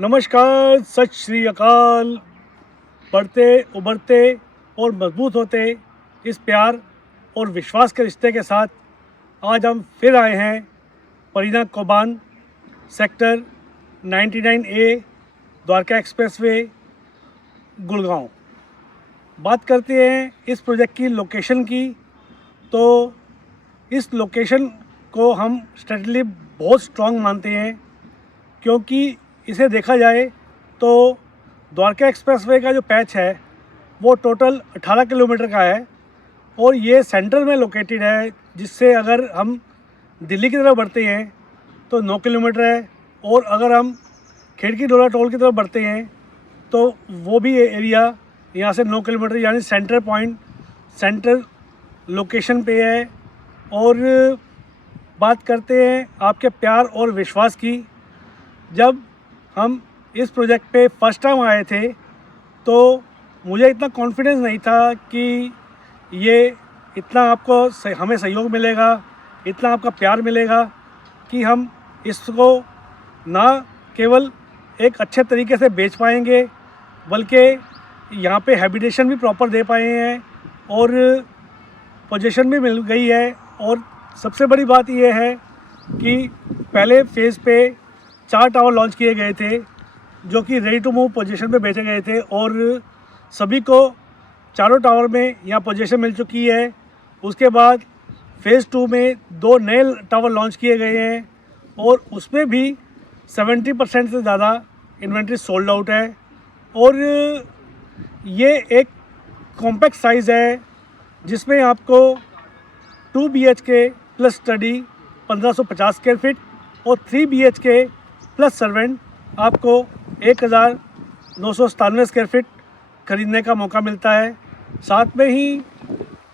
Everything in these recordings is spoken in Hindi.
नमस्कार, सत श्री अकाल। बढ़ते उभरते और मजबूत होते इस प्यार और विश्वास के रिश्ते के साथ आज हम फिर आए हैं Pareena Coban sector 99A Dwarka expressway Gurgaon. बात करते हैं इस प्रोजेक्ट की लोकेशन की। तो इस लोकेशन को हम स्ट्रेटली बहुत स्ट्रॉन्ग मानते हैं, क्योंकि इसे देखा जाए तो द्वारका एक्सप्रेसवे का जो पैच है वो टोटल 18 किलोमीटर का है और ये सेंटर में लोकेटेड है, जिससे अगर हम दिल्ली की तरफ बढ़ते हैं तो 9 किलोमीटर है, और अगर हम खिड़की डोला टोल की तरफ बढ़ते हैं तो वो भी एरिया यहाँ से 9 किलोमीटर, यानी सेंटर पॉइंट सेंटर लोकेशन पे है। और बात करते हैं आपके प्यार और विश्वास की। जब हम इस प्रोजेक्ट पे फर्स्ट टाइम आए थे तो मुझे इतना कॉन्फिडेंस नहीं था कि ये इतना आपको हमें सहयोग मिलेगा, इतना आपका प्यार मिलेगा कि हम इसको ना केवल एक अच्छे तरीके से बेच पाएंगे, बल्कि यहाँ पे हैबिटेशन भी प्रॉपर दे पाए हैं और पोजीशन भी मिल गई है। और सबसे बड़ी बात यह है कि पहले फेज़ पे 4 टावर लॉन्च किए गए थे जो कि रेडी टू मूव पोजीशन पे बेचे गए थे, और सभी को चारों टावर में यहाँ पोजीशन मिल चुकी है। उसके बाद फ़ेज़ 2 में 2 नए टावर लॉन्च किए गए हैं और उसमें भी 70% से ज़्यादा इन्वेंट्री सोल्ड आउट है। और ये एक कॉम्पैक्ट साइज़ है जिसमें आपको 2 BHK plus study 1550 square feet और 3 BHK प्लस सर्वेंट आपको 1997 स्क्वायर फीट खरीदने का मौका मिलता है। साथ में ही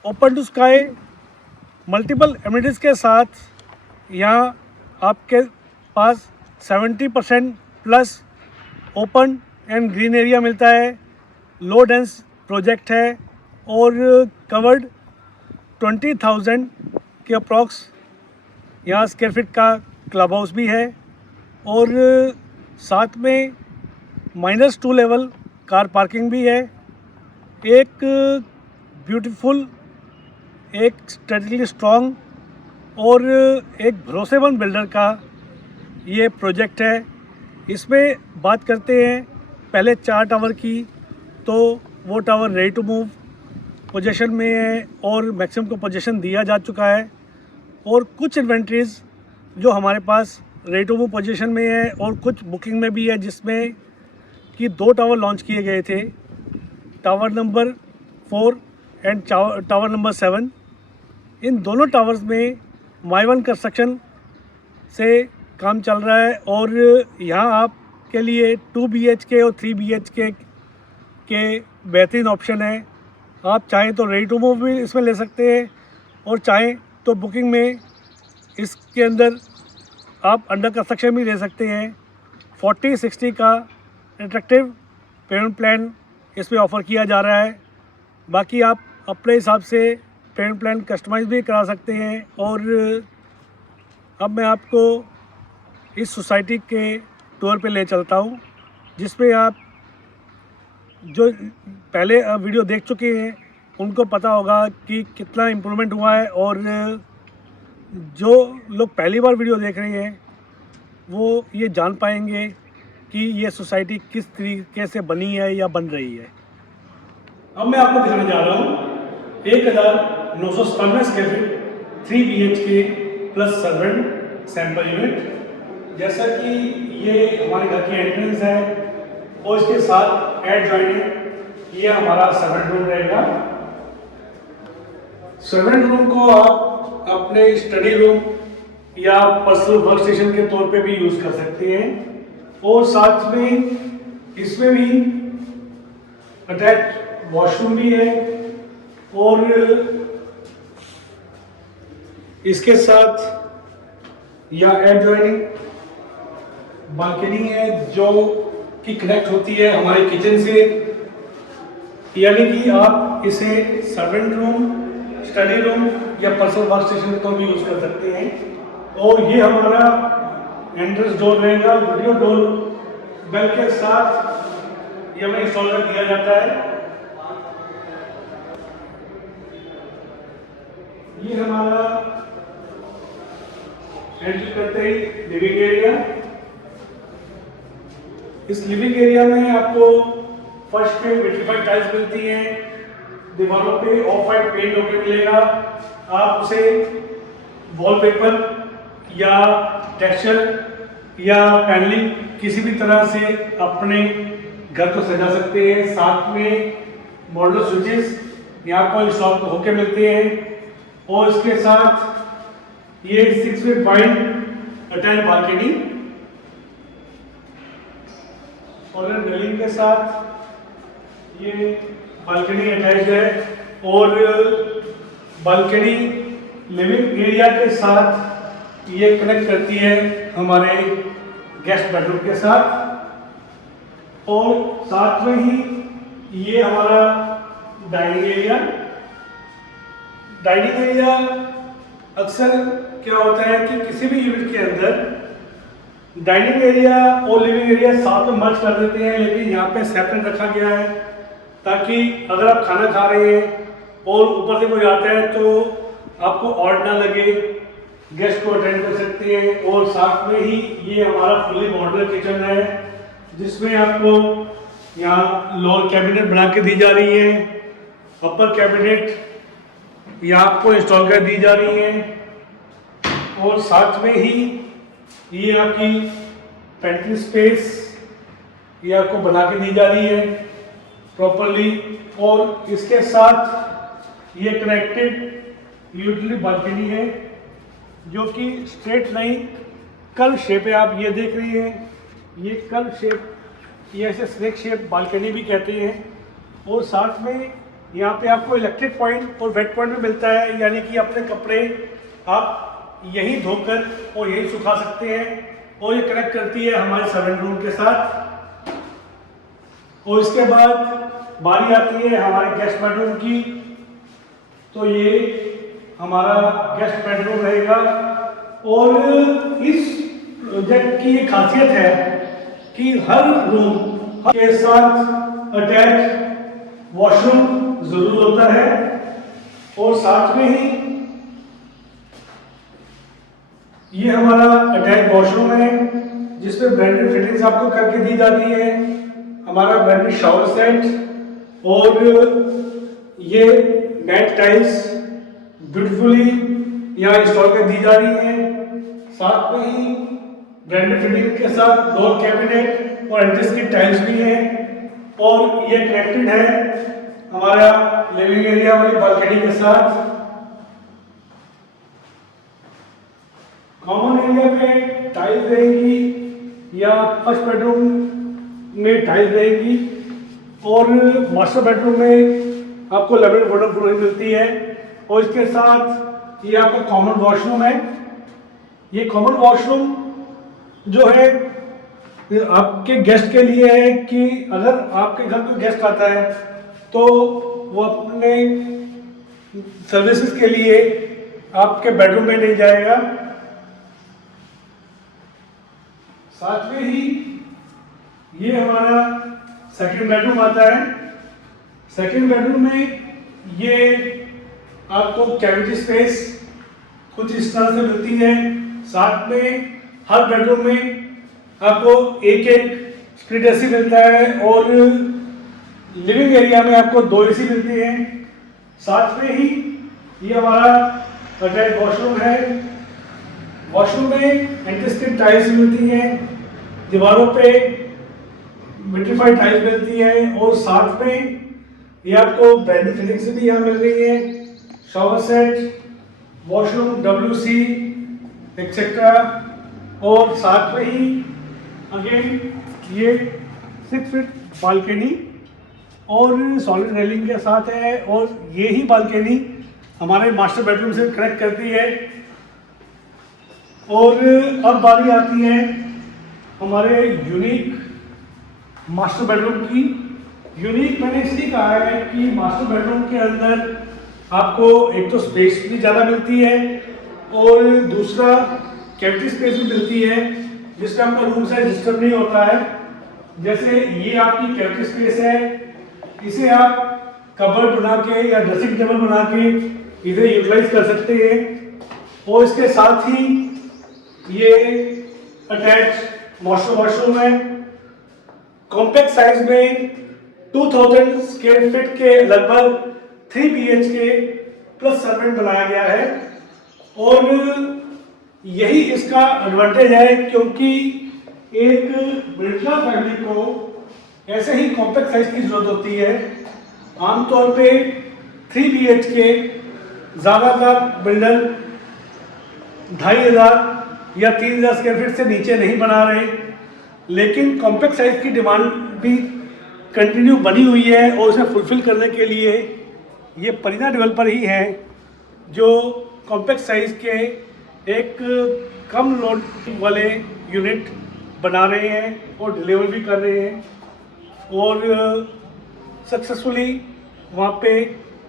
open to sky multiple amenities के साथ यहाँ आपके पास 70% plus open and green area मिलता है। लो डेंस प्रोजेक्ट है और कवर्ड 20,000 के अप्रॉक्स यहाँ स्क्वायर फीट का क्लब हाउस भी है, और साथ में -2 लेवल कार पार्किंग भी है। एक ब्यूटीफुल, एक स्ट्रेटजिकली स्ट्रॉन्ग और एक भरोसेमंद बिल्डर का ये प्रोजेक्ट है। इसमें बात करते हैं पहले 4 टावर की, तो वो tower ready to move position में है और मैक्सिमम को पोजीशन दिया जा चुका है, और कुछ इन्वेंट्रीज़ जो हमारे पास रेडी टू मूव पोजीशन में है और कुछ बुकिंग में भी है, जिसमें कि 2 टावर लॉन्च किए गए थे, tower number 4 and tower number 7। इन दोनों टावर्स में माई-1 कंस्ट्रक्शन से काम चल रहा है, और यहाँ आपके लिए 2 BHK और 3 BHK के बेहतरीन ऑप्शन है। आप चाहें तो रेडी टू मूव भी इसमें ले सकते हैं, और चाहें तो बुकिंग में इसके अंदर आप अंडर कंस्ट्रक्शन भी ले सकते हैं। 40-60 का अट्रैक्टिव पेमेंट प्लान इसमें ऑफ़र किया जा रहा है। बाकी आप अपने हिसाब से पेमेंट प्लान कस्टमाइज़ भी करा सकते हैं। और अब मैं आपको इस सोसाइटी के टूर पे ले चलता हूँ, जिसमें आप जो पहले वीडियो देख चुके हैं उनको पता होगा कि कितना इम्प्रूवमेंट हुआ है, और जो लोग पहली बार वीडियो देख रहे हैं वो ये जान पाएंगे कि ये सोसाइटी किस तरीके से बनी है या बन रही है। अब मैं आपको दिखाने जा रहा हूँ 1997 square feet 3 BHK plus servant sample unit. जैसा कि ये हमारे घर की एंट्रेंस है और इसके साथ एडजॉइनिंग ये हमारा सर्वेंट रूम रहेगा। सर्वेंट रूम को आप अपने स्टडी रूम या पर्सनल वर्क स्टेशन के तौर पे भी यूज़ कर सकते हैं, और साथ में इसमें भी अटैच वॉशरूम भी है, और इसके साथ या एडजॉइनिंग बालकनी है जो कि कनेक्ट होती है हमारे किचन से, यानी कि आप इसे सर्वेंट रूम, स्टडी रूम या पर्सनल वर्क स्टेशन के तौर पर यूज़ कर सकते हैं। और ये हमारा एंट्रेंस डोर रहेगा, वीडियो डोर बेल के साथ ये हमें इंस्टॉल कर दिया जाता है। ये हमारा एंट्री करते ही लिविंग एरिया। इस लिविंग एरिया में आपको फर्श पे विट्रीफाइड टाइल्स मिलती हैं, दीवारों पे ऑफ वाइट पेंट होकर मिलेगा। आप उसे वॉलपेपर या टेक्सचर या पैनलिंग किसी भी तरह से अपने घर को सजा सकते हैं। साथ में मॉडल स्विचेस यहाँ पर इंस्टॉल होकर मिलते हैं और इसके साथ ये 6 फीट वाइड अटैच बालकनी और रेलिंग के साथ ये बालकनी अटैच है और बालकनी लिविंग एरिया के साथ ये कनेक्ट करती है हमारे गेस्ट बेडरूम के साथ। और साथ में ही ये हमारा डाइनिंग एरिया। डाइनिंग एरिया अक्सर क्या होता है कि किसी भी यूनिट के अंदर डाइनिंग एरिया और लिविंग एरिया साथ में मर्ज कर देते हैं, लेकिन यहाँ पे सेपरेट रखा गया है ताकि अगर आप खाना खा रहे हैं और ऊपर से कोई आता है तो आपको ऑड ना लगे, गेस्ट को अटेंड कर सकते हैं। और साथ में ही ये हमारा फुली मॉड्यूलर किचन है जिसमें आपको यहाँ लोअर कैबिनेट बना के दी जा रही है, अपर कैबिनेट यहाँ आपको इंस्टॉल कर दी जा रही है और साथ में ही ये आपकी पेंट्री स्पेस ये आपको बना के दी जा रही है प्रॉपरली। और इसके साथ ये कनेक्टेड यूटिलिटी बालकनी है जो कि स्ट्रेट लाइन कर्व शेप है। आप ये देख रही हैं, ये कर्व शेप, ये ऐसे स्नेक शेप बालकनी भी कहते हैं। और साथ में यहाँ पे आपको इलेक्ट्रिक पॉइंट और वेट पॉइंट भी मिलता है, यानी कि अपने कपड़े आप यहीं धोकर और यहीं सुखा सकते हैं। और ये कनेक्ट करती है हमारे सर्वेंट रूम के साथ। और इसके बाद बारी आती है हमारे गेस्ट बेडरूम की। तो ये हमारा गेस्ट बेडरूम रहेगा और इस प्रोजेक्ट की ये खासियत है कि हर रूम के साथ अटैच वॉशरूम जरूर होता है। और साथ में ही ये हमारा अटैच वॉशरूम है जिसमें ब्रांडेड फिटिंग्स आपको करके दी जाती है। हमारा ब्रांडेड शावर सेट और ये मैट टाइल्स ब्यूटीफुली यहाँ इंस्टॉल कर दी जा रही है। साथ में ही ब्रांडेड फिटिंग के साथ डोर कैबिनेट और एंट्रेंस की टाइल्स भी है और ये कनेक्टेड है हमारा लिविंग एरिया वाली बालकनी के साथ। कॉमन एरिया में टाइल्स रहेंगी या फर्स्ट बेडरूम में टाइल्स रहेंगी और मास्टर बेडरूम में आपको लैमिनेट वुडन फ्लोरिंग मिलती है। और इसके साथ ये आपका कॉमन वॉशरूम है। ये कॉमन वॉशरूम जो है आपके गेस्ट के लिए है कि अगर आपके घर कोई गेस्ट आता है तो वो अपने सर्विसेज के लिए आपके बेडरूम में नहीं जाएगा। साथ में ही ये हमारा सेकंड बेडरूम आता है। सेकंड बेडरूम में ये आपको कैविटी स्पेस कुछ इस तरह से मिलती है। साथ में हर बेडरूम में आपको एक एक स्प्लिट एसी मिलता है और लिविंग एरिया में आपको 2 एसी मिलती हैं। साथ में ही ये हमारा अटैच वॉशरूम है। वॉशरूम में एंट्रेंस की टाइल्स मिलती हैं, दीवारों पे विट्रीफाइड टाइल्स मिलती है और साथ में ये आपको ब्रांडेड फिटिंग्स भी यहाँ मिल रही है। Shower set, washroom, WC etcetera. और साथ में ही अगेन ये 6 फीट बालकनी और सॉलिड रेलिंग के साथ है और ये ही बालकनी हमारे मास्टर बेडरूम से कनेक्ट करती है। और अब बारी आती है हमारे यूनिक मास्टर बेडरूम की। यूनिक मैंने इसलिए कहा है कि मास्टर बेडरूम के अंदर आपको एक तो स्पेस भी ज़्यादा मिलती है और दूसरा कैविटी स्पेस भी मिलती है जिससे आपका रूम साइज डिस्टर्ब नहीं होता है। जैसे ये आपकी कैबिनेट स्पेस है, इसे आप कबर्ड बना के या ड्रेसिंग टेबल बना के इसे यूटिलाइज कर सकते हैं। और इसके साथ ही ये अटैच वॉशरूम है। कॉम्पैक्ट साइज में 2000 स्क्वायर फीट के लगभग 3 BHK प्लस सर्वेंट बनाया गया है। और यही इसका एडवांटेज है, क्योंकि एक मिडिल क्लास फैमिली को ऐसे ही कॉम्पैक्ट साइज की जरूरत होती है। आमतौर पे 3 BHK ज़्यादातर बिल्डर 2500 या 3000 स्क्वायर फीट से नीचे नहीं बना रहे, लेकिन कॉम्पैक्ट साइज की डिमांड भी कंटिन्यू बनी हुई है। और उसे फुलफिल करने के लिए ये परिणा डेवलपर ही है जो कॉम्पैक्ट साइज के एक कम लोड वाले यूनिट बना रहे हैं और डिलीवर भी कर रहे हैं। और सक्सेसफुली वहाँ पे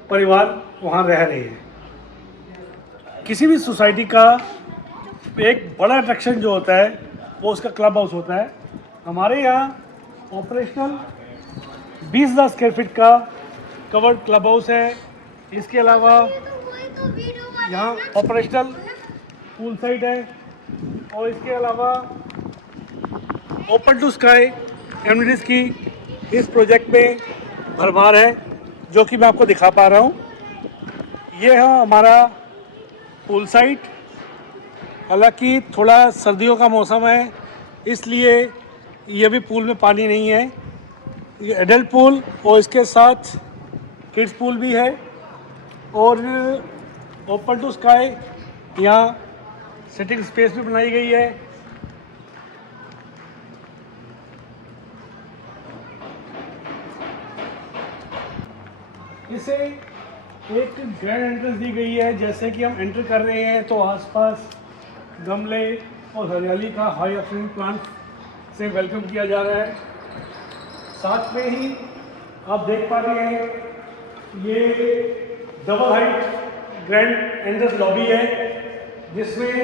परिवार वहाँ रह रहे हैं। किसी भी सोसाइटी का एक बड़ा अट्रैक्शन जो होता है वो उसका क्लब हाउस होता है। हमारे यहाँ ऑपरेशनल 20,000 स्क्वायर फीट का कवर्ड क्लब हाउस है। इसके अलावा यहाँ ऑपरेशनल पूल साइड है। और इसके अलावा ओपन टू स्काई एमिनिटीज़ की इस प्रोजेक्ट में भरमार है, जो कि मैं आपको दिखा पा रहा हूँ। ये है हमारा पूल साइड। हालांकि थोड़ा सर्दियों का मौसम है, इसलिए ये भी पूल में पानी नहीं है। ये एडल्ट पूल और इसके साथ किड्स पूल भी है। और ओपन टू स्काई यहाँ सिटिंग स्पेस भी बनाई गई है। इसे एक ग्रैंड एंट्रेंस दी गई है। जैसे कि हम एंटर कर रहे हैं तो आसपास गमले और हरियाली का हाई ऑक्सीजन प्लांट से वेलकम किया जा रहा है। साथ में ही आप देख पा रहे हैं ये double height grand entrance lobby है, जिसमें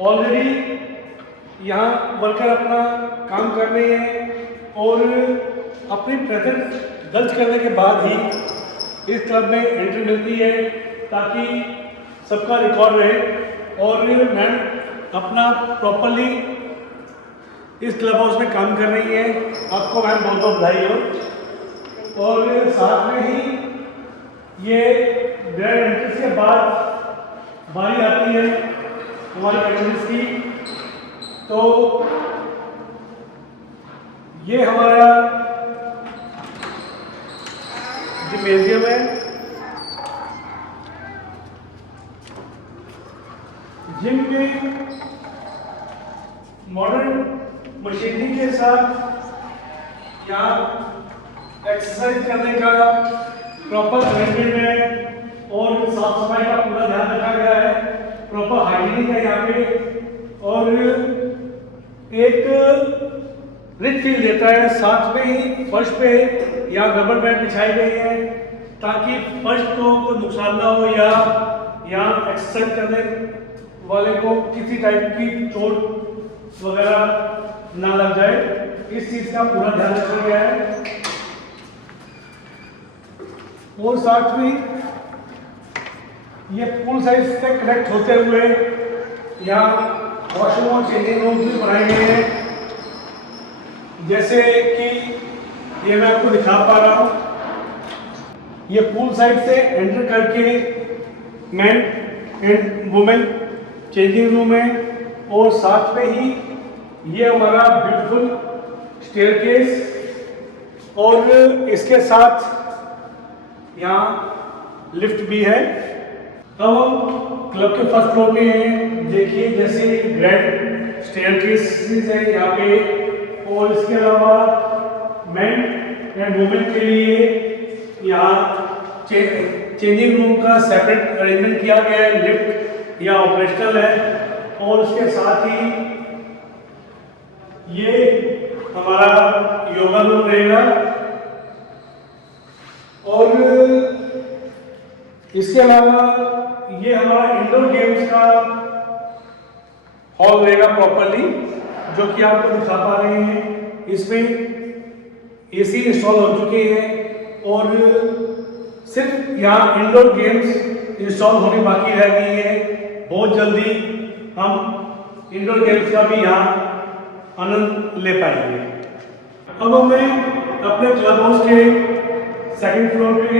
ऑलरेडी यहाँ वर्कर अपना काम कर रहे हैं और अपनी प्रेजेंस दर्ज करने के बाद ही इस क्लब में एंट्री मिलती है, ताकि सबका रिकॉर्ड रहे। और मैम अपना प्रॉपरली इस क्लब हाउस में काम कर रही है। आपको मैम बहुत बहुत बधाई हो। और साथ में ही ये ग्रैंड एंट्रेंस के बाद बारी आती है हमारी कैटेगरीज की। तो ये हमारा जिम्नेजियम है। जिम में मॉडर्न मशीनरी के साथ यहाँ एक्सरसाइज करने का प्रॉपर अरेंजमेंट है और साफ सफाई का पूरा ध्यान रखा गया है। प्रॉपर हाइजीनिक है यहाँ पे और एक रिच फील देता है। साथ में ही फर्श पे यहाँ रबर बैंड बिछाए गए हैं, ताकि फर्श को कोई नुकसान ना हो या यहाँ एक्सरसाइज करने वाले को किसी टाइप की चोट वगैरह ना लग जाए। इस चीज़ का पूरा ध्यान रखा गया है। और साथ में ये पूल साइड से कनेक्ट होते हुए यहाँ वॉशरूम और चेंजिंग रूम भी बनाए गए हैं। जैसे कि ये मैं आपको दिखा पा रहा हूँ। ये पूल साइड से एंटर करके man and women changing room है। और साथ में ही ये हमारा ब्यूटीफुल स्टेयरकेस और इसके साथ यहाँ लिफ्ट भी है। अब हम क्लब के फर्स्ट फ्लोर पे हैं। देखिए जैसे ग्रैंड स्टेयरकेसेस है यहाँ पे। और इसके अलावा मेन एंड वुमेन के लिए यहाँ चेंजिंग रूम का सेपरेट अरेंजमेंट किया गया है। लिफ्ट या ऑपरेशनल है। और उसके साथ ही ये हमारा योगा रूम रहेगा। और इसके अलावा ये हमारा इंडोर गेम्स का हॉल रहेगा प्रॉपरली, जो कि आपको दिखा पा रहे हैं। इसमें एसी इंस्टॉल हो चुके हैं और सिर्फ यहाँ इंडोर गेम्स इंस्टॉल होनी बाकी रह गई है। बहुत जल्दी हम इंडोर गेम्स का भी यहाँ आनंद ले पाएंगे। अब मैं अपने क्लब हाउस के सेकंड फ्लोर पे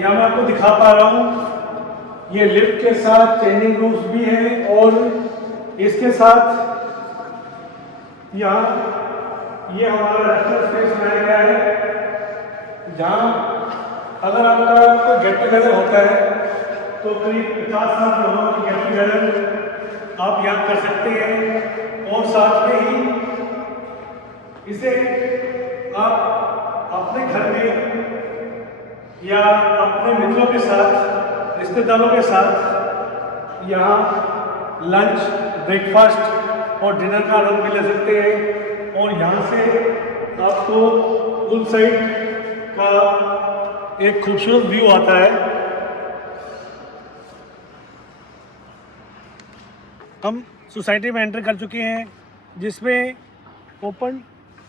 यहाँ मैं आपको दिखा पा रहा हूँ। ये लिफ्ट के साथ चेंजिंग रूम्स भी हैं और इसके साथ यहाँ ये हमारा रेस्टोरेंट स्पेस बनाया गया है, जहाँ अगर आपका कोई गेट टुगेदर होता है तो करीब 50-60 लोगों की गेट टुगेदर आप यहाँ कर सकते हैं। और साथ में ही इसे आप अपने घर में या अपने मित्रों के साथ, रिश्तेदारों के साथ यहाँ लंच, ब्रेकफास्ट और डिनर का आनंद भी ले सकते हैं। और यहाँ से आपको पुल साइड का एक खूबसूरत व्यू आता है। हम सोसाइटी में एंटर कर चुके हैं, जिसमें open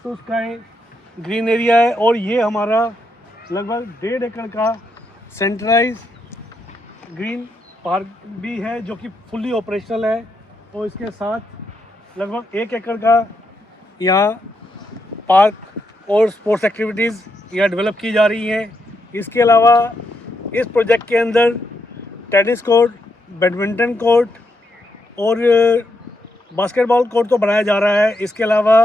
to sky green area है और ये हमारा लगभग 1.5 एकड़ का सेंट्रलाइज ग्रीन पार्क भी है, जो कि फुल्ली ऑपरेशनल है। और इसके साथ लगभग 1 एकड़ का यहाँ पार्क और स्पोर्ट्स एक्टिविटीज़ यहाँ डेवलप की जा रही हैं। इसके अलावा इस प्रोजेक्ट के अंदर टेनिस कोर्ट, बैडमिंटन कोर्ट और बास्केटबॉल कोर्ट तो बनाया जा रहा है। इसके अलावा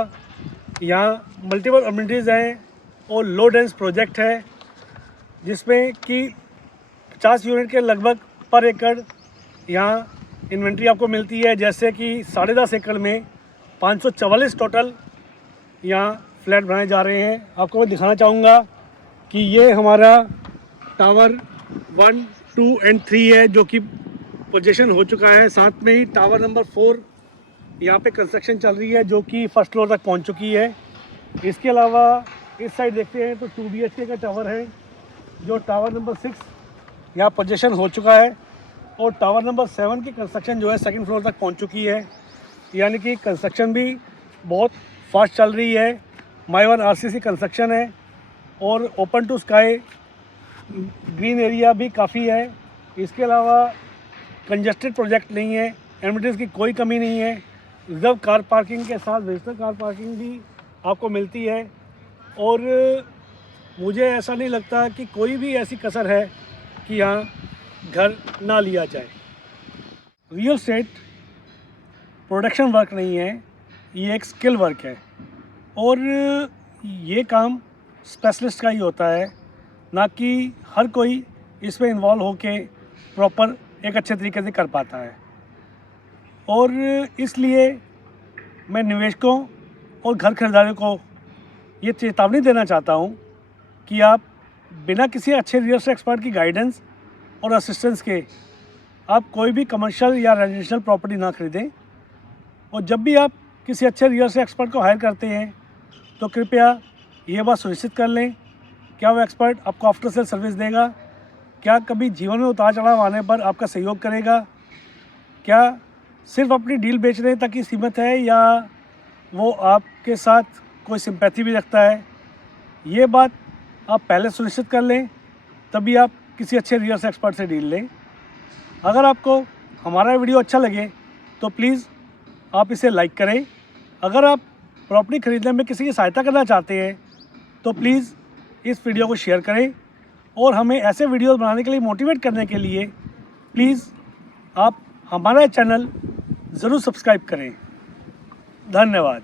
यहाँ मल्टीपल अम्यूनिटीज़ हैं और लो डेंस प्रोजेक्ट है, जिसमें कि 50 यूनिट के लगभग पर एकड़ यहाँ इन्वेंट्री आपको मिलती है। जैसे कि 10.5 एकड़ में 544 टोटल यहाँ फ्लैट बनाए जा रहे हैं। आपको मैं दिखाना चाहूँगा कि ये हमारा टावर 1, 2 और 3 है, जो कि पोजीशन हो चुका है। साथ में ही टावर नंबर 4 यहाँ पे कंस्ट्रक्शन चल रही है, जो कि फर्स्ट फ्लोर तक पहुँच चुकी है। इसके अलावा इस साइड देखते हैं तो 2 BHK का टावर है, जो टावर नंबर 6 यहाँ पोजीशन हो चुका है। और टावर नंबर 7 की कंस्ट्रक्शन जो है सेकंड फ्लोर तक पहुँच चुकी है, यानी कि कंस्ट्रक्शन भी बहुत फास्ट चल रही है। माई-1 RCC कंस्ट्रक्शन है और open to sky green area भी काफ़ी है। इसके अलावा कंजस्टेड प्रोजेक्ट नहीं है, एमिनिटीज़ की कोई कमी नहीं है। रिजर्व कार पार्किंग के साथ विजिटर कार पार्किंग भी आपको मिलती है। और मुझे ऐसा नहीं लगता कि कोई भी ऐसी कसर है कि यहाँ घर ना लिया जाए। रियल एस्टेट प्रोडक्शन वर्क नहीं है, ये एक स्किल वर्क है और ये काम स्पेशलिस्ट का ही होता है, ना कि हर कोई इसमें इन्वॉल्व होके प्रॉपर एक अच्छे तरीके से कर पाता है। और इसलिए मैं निवेशकों और घर खरीदारों को ये चेतावनी देना चाहता हूँ कि आप बिना किसी अच्छे रियल एस्टेट एक्सपर्ट की गाइडेंस और असिस्टेंस के आप कोई भी कमर्शियल या रेजिडेंशियल प्रॉपर्टी ना खरीदें। और जब भी आप किसी अच्छे रियल एस्टेट एक्सपर्ट को हायर करते हैं तो कृपया ये बात सुनिश्चित कर लें, क्या वो एक्सपर्ट आपको आफ्टर सेल सर्विस देगा, क्या कभी जीवन में उतार चढ़ाव आने पर आपका सहयोग करेगा, क्या सिर्फ अपनी डील बेचने तक ही सीमित है या वो आपके साथ कोई सिंपैथी भी रखता है। ये बात आप पहले सुनिश्चित कर लें, तभी आप किसी अच्छे रियल एस्टेट एक्सपर्ट से डील लें। अगर आपको हमारा वीडियो अच्छा लगे तो प्लीज़ आप इसे लाइक करें। अगर आप प्रॉपर्टी खरीदने में किसी की सहायता करना चाहते हैं तो प्लीज़ इस वीडियो को शेयर करें और हमें ऐसे वीडियोस बनाने के लिए मोटिवेट करने के लिए प्लीज़ आप हमारा चैनल ज़रूर सब्सक्राइब करें। धन्यवाद।